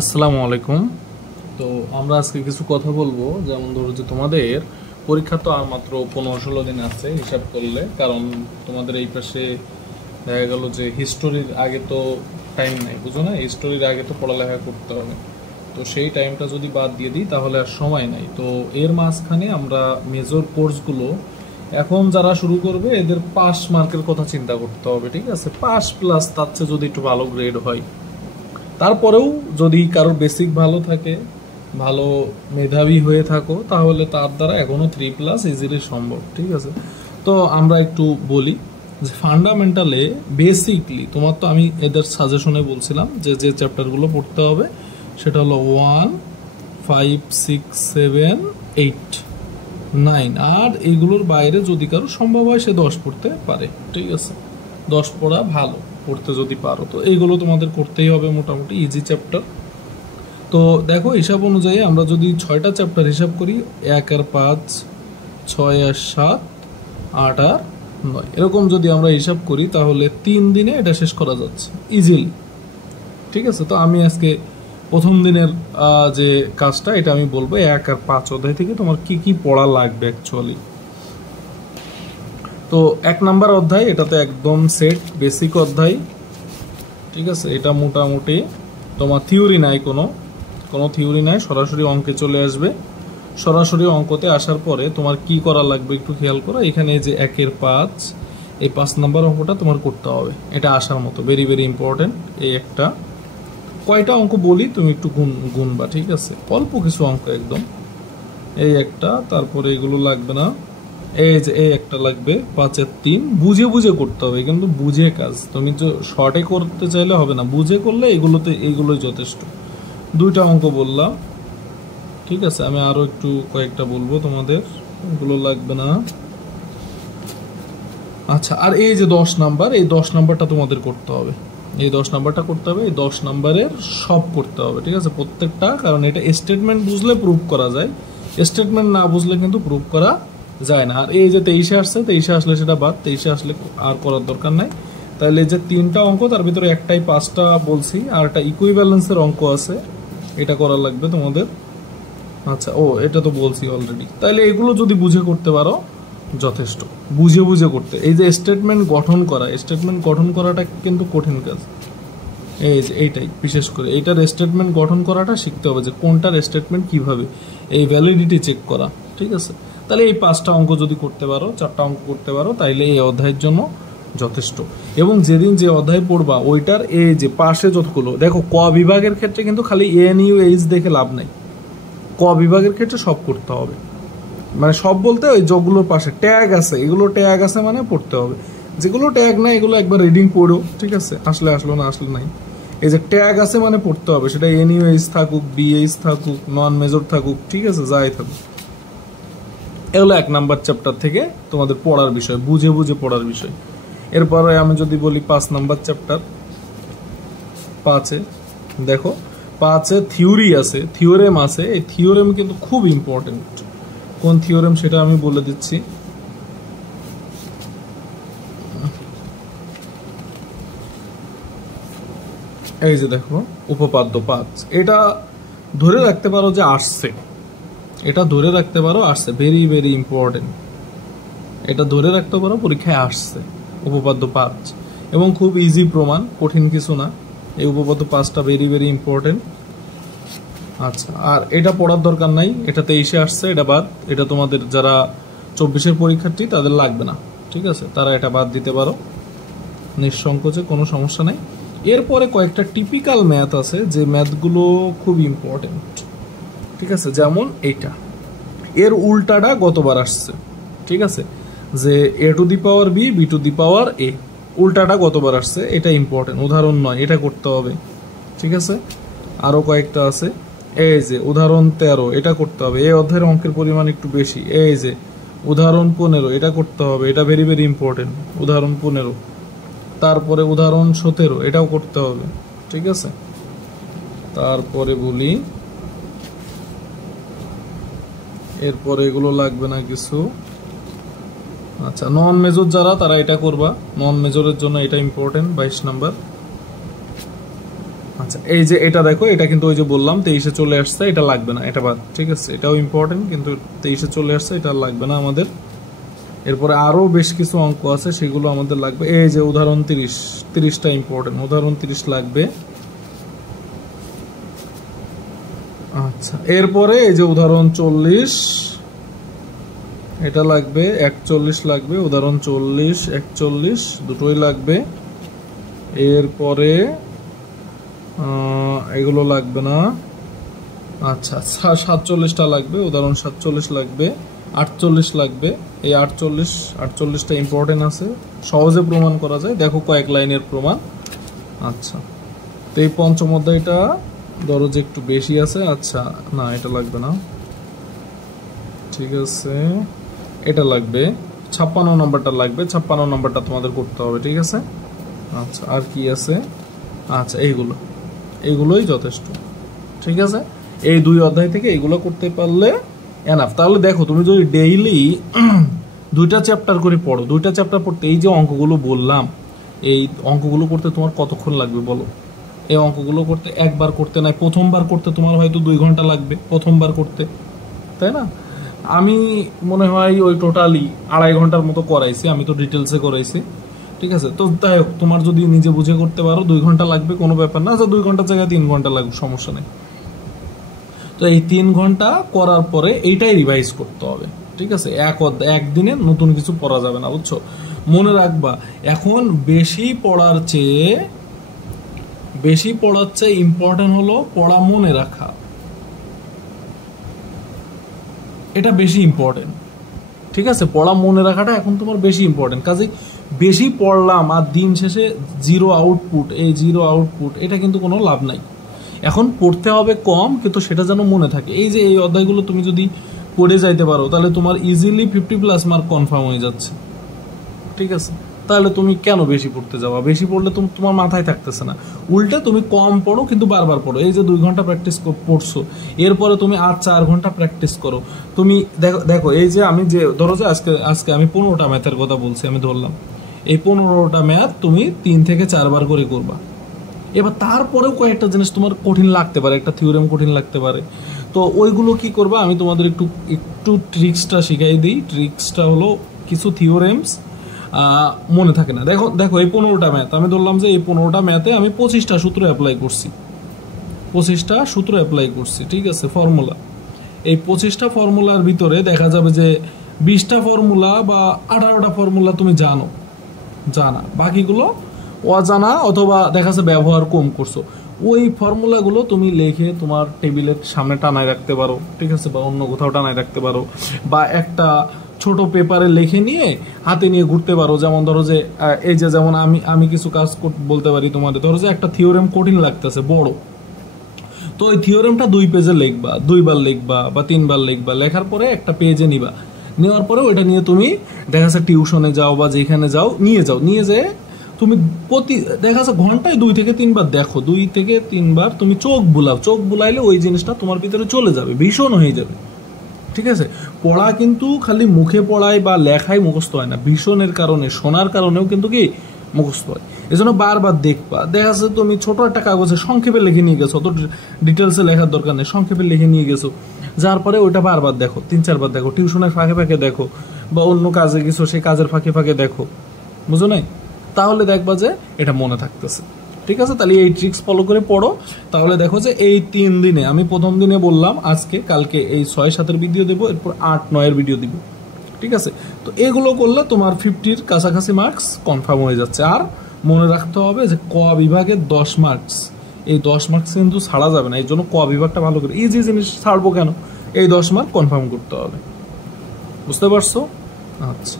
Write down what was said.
আসসালামু আলাইকুম। তো আমরা আজকে কিছু কথা বলবো, যেমন ধরো যে তোমাদের পরীক্ষা তো আর মাত্র 15-16 দিন আছে হিসাব করলে, কারণ তোমাদের এই পাশে দেখা গেল যে হিস্টোরির আগে তো টাইম নাই, বুঝো না? হিস্টোরির আগে তো পড়ালেখা করতে হবে, তো সেই টাইমটা যদি বাদ দিয়ে দিই তাহলে আর সময় নাই। তো এর মাঝখানে আমরা মেজর কোর্সগুলো এখন যারা শুরু করবে এদের পাস মার্কের কথা চিন্তা করতে হবে, ঠিক আছে? পাস প্লাস তার চেয়ে যদি একটু ভালো গ্রেড হয়, তারপরেও যদি কারোর বেসিক ভালো থাকে, ভালো মেধাবী হয়ে থাকো, তাহলে তার দ্বারা এখনো 3+ ইজিলি সম্ভব, ঠিক আছে? তো আমরা একটু বলি যে ফান্ডামেন্টালে বেসিকলি তোমার তো আমি এদের সাজেশনে বলছিলাম যে যে চ্যাপ্টারগুলো পড়তে হবে সেটা হলো 1, 5, 6, 7, 8, 9, আর এগুলোর বাইরে যদি কারো সম্ভব হয় সে 10 পড়তে পারে, ঠিক আছে? 10 পড়া ভালো, পড়তে যদি পারো। তো এইগুলো তোমাদের করতেই হবে, মোটামুটি ইজি চ্যাপ্টার। তো দেখো হিসাব অনুযায়ী আমরা যদি 6টা চ্যাপ্টার হিসাব করি, 1 আর 5, 6 আর 7, 8 আর 9, এরকম যদি আমরা হিসাব করি তাহলে 3 দিনে এটা শেষ করা যাচ্ছে ইজিলি, ঠিক আছে? তো আমি আজকে প্রথম দিনের যে কাজটা এটা আমি বলবো, 1 আর 5 অধ্যায় থেকে তোমার কি কি পড়া লাগবে অ্যাকচুয়ালি। তো 1 নাম্বার অধ্যায়, এটা তো একদম সেট বেসিক অধ্যায়, ঠিক আছে? এটা মোটামুটি তোমার থিওরি নাই, কোনো থিওরি নাই, সরাসরি অঙ্কে চলে আসবে। সরাসরি অঙ্কতে আসার পরে তোমার কি করা লাগবে একটু খেয়াল করো। এখানে যে 1 এর 5, এই 5 নাম্বার অঙ্কটা তোমার করতে হবে, এটা আসার মতো, ভেরি ভেরি ইম্পর্টেন্ট। এই একটা কয়টা অঙ্ক বলি, তুমি একটু গুনবা, ঠিক আছে? অল্প কিছু অঙ্ক একদম। এই একটা, তারপরে এগুলো লাগবে না। এই যে এই একটা লাগবে, 5 এর 3, বুঝে বুঝে করতে হবে, কিন্তু বুঝে কাজ। তুমি তো শর্টে করতে চাইলে হবে না, বুঝে করলে এইগুলোই যথেষ্ট। 2টা অঙ্ক বললাম, ঠিক আছে? আমি আরো একটু কয়েকটা বলবো তোমাদের, এগুলো লাগবে না। আচ্ছা, আর এই যে 10 নাম্বার, এই 10 নাম্বারটা তোমাদের করতে হবে, এই 10 নাম্বারটা করতে হবে, এই 10 নাম্বারের সব করতে হবে, ঠিক আছে? প্রত্যেকটা, কারণ এটা স্টেটমেন্ট বুঝলে প্রুভ করা যায়, স্টেটমেন্ট না বুঝলে কিন্তু প্রুভ করা যায় না। আর এই যে 23-এ আসছে, 23-এ আসলে সেটা বাদ, 23-এ আসলে আর করার দরকার নাই। তাহলে এই যে 3টা অঙ্ক, তার ভিতরে একটাই 5টা বলছি, আর একটা ইকুইভ্যালেন্সের অঙ্ক আছে, এটা করা লাগবে তোমাদের। আচ্ছা, এটা তো বলছি অলরেডি। তাহলে এগুলো যদি বুঝে করতে পারো যথেষ্ট, বুঝে বুঝে করতে। এই যে স্টেটমেন্ট গঠন করাটা কিন্তু কঠিন কাজ। এই যে এইটাই বিশেষ করে, এইটার স্টেটমেন্ট গঠন করাটা শিখতে হবে, যে কোনটার স্টেটমেন্ট কিভাবে, এই ভ্যালিডিটি চেক করা, ঠিক আছে? তাহলে এই 5টা অঙ্ক যদি করতে পারো, 4টা অঙ্ক করতে পারো, তাইলে এই অধ্যায়ের জন্য যথেষ্ট। এবং যেদিন যে অধ্যায় পড়বা ওইটার এই যে পাশে যতগুলো, দেখো ক বিভাগের ক্ষেত্রে কিন্তু খালি ANUH দেখে লাভ নাই, ক বিভাগের ক্ষেত্রে সব করতে হবে। মানে সব বলতে ওই যেগুলোর পাশে ট্যাগ আছে, এগুলো ট্যাগ আছে মানে পড়তে হবে। যেগুলো ট্যাগ নাই এগুলো একবার রিডিং পড়ো, ঠিক আছে? আসলে আসলো, না আসলে নাই। এই যে ট্যাগ আছে মানে পড়তে হবে, সেটা NUH থাকুক, BH থাকুক, নন মেজর থাকুক, ঠিক আছে? যাই থাকুক। এগুলো 1 নাম্বার চ্যাপ্টার থেকে তোমাদের পড়ার বিষয়, বুঝে বুঝে পড়ার বিষয়। এরপরে আমি যদি বলি 5 নাম্বার চ্যাপ্টার, 5-এ দেখো, 5-এ থিওরি আছে, থিওরেম আছে। এই থিওরেম কিন্তু খুব ইম্পর্টেন্ট। কোন থিওরেম সেটা আমি বলে দিচ্ছি। এই যে দেখো, উপপাদ্য 5, এটা ধরে রাখতে পারো যে আসছে, এটা ধরে রাখতে পারো আসছে, ভেরি ভেরি ইম্পর্টেন্ট। এটা ধরে রাখতে পারো পরীক্ষায় আসছে, উপপাদ্য 5, এবং খুব ইজি প্রমাণ, কঠিন কিছু না। এই উপপাদ্য 5টা ভেরি ভেরি ইম্পর্টেন্ট। আচ্ছা, আর এটা পড়ার দরকার নাই, এটা 23-এ আসছে, এটা বাদ। এটা তোমাদের যারা 24-এর পরীক্ষার্থী তাদের লাগবে না, ঠিক আছে? তারা এটা বাদ দিতে পারো নিঃসংকোচে, কোনো সমস্যা নাই। এরপরে কয়েকটা টিপিক্যাল ম্যাথ আছে, যে ম্যাথগুলো খুব ইম্পর্টেন্ট, ঠিক আছে? যেমন এইটা, এর উল্টাটা গতবার আসছে, ঠিক আছে? যে A⁴ B, B⁴ A, উল্টাটা গতবার আসছে, এটা ইম্পর্টেন্ট, উদাহরণ নয়, এটা করতে হবে, ঠিক আছে? আরো কয়েকটা আছে, এই যে উদাহরণ 13, এটা করতে হবে। এই অধ্যায়ের অঙ্কের পরিমাণ একটু বেশি। এই যে উদাহরণ 15, এটা করতে হবে, এটা ভেরি ভেরি ইম্পর্টেন্ট, উদাহরণ 15। তারপরে উদাহরণ 17, এটাও করতে হবে, ঠিক আছে? তারপরে বলি, এরপরে এগুলো লাগবে না কিছু। আচ্ছা, নন মেজর যারা তারা এটা করবা, নন মেজরের জন্য এটা ইম্পর্টেন্ট, 22 নাম্বার। আচ্ছা, আচ্ছা এই যে এটা দেখো, এটা কিন্তু ওই যে বললাম 23-এ চলে আসছে, এটা লাগবে না, এটা বাদ। ঠিক আছে, এটাও ইম্পর্টেন্ট, কিন্তু 23-এ চলে আসছে, এটা লাগবে না আমাদের। এরপরে আরো বেশ কিছু অঙ্ক আছে, সেগুলো আমাদের লাগবে। এই যে উদাহরণ 30টা ইম্পর্টেন্ট, উদাহরণ 30 লাগবে। আচ্ছা এরপরে এই যে উদাহরণ 40 এটা লাগবে, 41 লাগবে, উদাহরণ 40 41 দুটোই লাগবে। এরপরে এগুলো লাগবে না। আচ্ছা 47টা লাগবে, উদাহরণ 47 লাগবে, 48 লাগবে। এই 48টা ইম্পর্টেন্ট আছে, সহজে প্রমাণ করা যায়, দেখো কয়েক লাইনের প্রমাণ। আচ্ছা তো এই পঞ্চম অধ্যায়টা ধরো যে একটু বেশি আছে। আচ্ছা না এটা লাগবে না, ঠিক আছে এটা লাগবে, 56 নম্বরটা লাগবে, 56 নম্বরটা তোমাদের করতে হবে। ঠিক আছে, আচ্ছা আর কি আছে? আচ্ছা এইগুলোই যথেষ্ট। ঠিক আছে, এই 2 অধ্যায় থেকে এইগুলো করতে পারলে এনাফ। তাহলে দেখো তুমি যদি ডেইলি 2টা চ্যাপ্টার করে পড়ো, 2টা চ্যাপ্টার পড়তে এই যে অঙ্কগুলো বললাম, এই অঙ্কগুলো করতে তোমার কতক্ষণ লাগবে বলো? এই অঙ্কগুলো করতে একবার করতে নাই, প্রথমবার করতে তোমার হয়তো 2 ঘন্টা লাগবে প্রথমবার করতে, তাই না? আমি মনে হয় ওই টোটালি 2.5 ঘন্টার মতো করাইছি, আমি তো ডিটেলসে করাইছি। ঠিক আছে, তো তাই হোক, তোমার যদি নিজে বুঝে করতে পারো 2 ঘন্টা লাগবে, কোনো ব্যাপার না। আচ্ছা 2 ঘন্টার জায়গায় 3 ঘন্টা লাগবে, সমস্যা নেই। তো এই 3 ঘন্টা করার পরে এইটাই রিভাইজ করতে হবে। ঠিক আছে, একদিনে নতুন কিছু পড়া যাবে না, বুঝছো? মনে রাখবা, এখন বেশি পড়ার চেয়ে ইম্পর্টেন্ট হলো পড়া মনে রাখা, এটা বেশি ইম্পর্টেন্ট। ঠিক আছে, পড়া মনে রাখাটা এখন তোমার বেশি ইম্পর্টেন্ট। কাজে বেশি পড়লাম আর দিন শেষে জিরো আউটপুট, এই জিরো আউটপুট এটা কিন্তু কোনো লাভ নাই। এখন পড়তে হবে কম, কিন্তু সেটা যেন মনে থাকে। এই যে এই অধ্যায়গুলো তুমি যদি পড়ে যাইতে পারো, তাহলে তোমার ইজিলি 50+ মার্ক কনফার্ম হয়ে যাচ্ছে। ঠিক আছে, তাহলে তুমি কেন বেশি পড়তে যাওয়া? বেশি পড়লে তোমার মাথায় থাকতেছে না। উল্টে তুমি কম পড়ো, কিন্তু বারবার পড়ো। এই যে 2 ঘন্টা প্র্যাকটিস পড়ছো, এরপরে তুমি আর 4 ঘন্টা প্র্যাকটিস করো। তুমি দেখো এই যে আমি যে ধরো যে আজকে আমি 15টা ম্যাথের কথা বলছি, আমি ধরলাম এই 15টা ম্যাথ তুমি 3 থেকে 4 বার করে করবা। এবার তারপরেও কয়েকটা জিনিস তোমার কঠিন লাগতে পারে, একটা থিওরেম কঠিন লাগতে পারে, তো ওইগুলো কি করবা আমি তোমাদের একটু ট্রিক্সটা শিখাই দিই। ট্রিক্সটা হলো কিছু থিওরেমস মনে থাকে না। দেখো এই 15টা ম্যাথ আমি ধরলাম যে এই 15টা ম্যাথে আমি 25টা সূত্র অ্যাপ্লাই করছি। ঠিক আছে, ফর্মুলা, এই 25টা ফর্মুলার ভিতরে দেখা যাবে যে 20টা ফর্মুলা বা 18টা ফর্মুলা তুমি জানা, বাকিগুলো অজানা অথবা দেখা যাচ্ছে ব্যবহার কম করছো। ওই ফর্মুলাগুলো তুমি লিখে তোমার টেবিলের সামনে টানায় রাখতে পারো। ঠিক আছে, বা অন্য কোথাও টানায় রাখতে পারো, বা একটা ছোট পেপারে লিখে নিয়ে হাতে নিয়ে ঘুরতে পারো। যেমন ধরো যে এই যে যেমন আমি কিছু কাজ বলতে পারি তোমাদের। ধরো যে একটা থিওরেম কঠিন লাগতেছে বড়, তো ওই থিওরেমটা 2 পেজে লিখবা, 2 বার লিখবা বা 3 বার লিখবা। লেখার পরে একটা পেজে নেওয়ার পরে ওইটা নিয়ে তুমি দেখা যাচ্ছে টিউশনে যাও বা যেখানে যাও নিয়ে যেয়ে তুমি দেখা যাচ্ছে ঘন্টায় 2 থেকে 3 বার দেখো, 2 থেকে 3 বার তুমি চোখ বুলাইলে ওই জিনিসটা তোমার ভিতরে চলে যাবে, ভীষণ হয়ে যাবে। ঠিক আছে, পড়া কিন্তু খালি মুখে পড়ায় বা লেখায় মুখস্থ হয় না, ভীষণের কারণে, শোনার কারণেও কিন্তু কি মুখস্থ হয়। এই জন্য বারবার দেখবা। দেখা যাচ্ছে তুমি ছোট একটা কাগজে সংক্ষেপে লিখে নিয়ে গেছো, অত ডিটেলসে লেখার দরকার নেই, সংক্ষেপে লিখে নিয়ে গেছো, যার পরে ওইটা বারবার দেখো, 3-4 বার দেখো, টিউশনের ফাঁকে দেখো, বা অন্য কাজে গেছো সেই কাজের ফাঁকে দেখো, বুঝো নাই? তাহলে দেখবা যে এটা মনে থাকতেছে। ঠিক আছে, তাহলে এই ট্রিক্স ফলো করে পড়ো। তাহলে দেখো যে এই 3 দিনে, আমি প্রথম দিনে বললাম কালকে এই 6-7 ভিডিও দেবো, এরপর 8-9 ভিডিও দিব। ঠিক আছে, তো এগুলো করলে তোমার 50-র কাছাকাছি মার্কস কনফার্ম হয়ে যাচ্ছে। আর মনে রাখতে হবে যে ক বিভাগের 10 মার্কস, এই 10 মার্কস কিন্তু ছাড়া যাবে না। এই জন্য ক বিভাগটা ভালো করে, ইজি জিনিস ছাড়বো কেন, এই 10 মার্ক কনফার্ম করতে হবে। বুঝতে পারছো? আচ্ছা।